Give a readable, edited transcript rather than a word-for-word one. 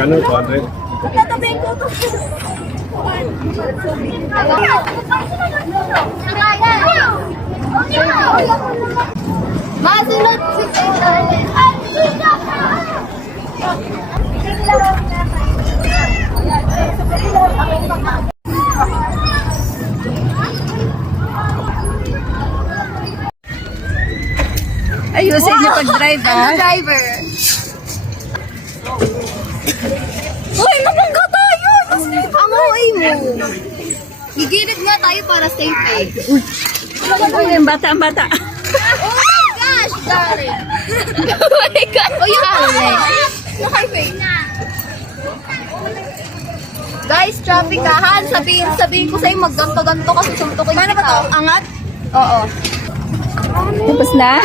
Magkano? 200? Tatabihin ko to. Masunod si Ayusin niyo pag-drive, ah. driver. Uy, mabangga tayo! Ang OA mo. Gigilid nga tayo para safe eh. Uy, ang bata, ang bata. Oh my gosh, darling. Oh my God. Oh, yung Ale. Guys, traffic kahan. Sabihin ko sa'yo magganto-ganto kasi suntukin kita. Paano ba to? Angat? Oo. Tapos na?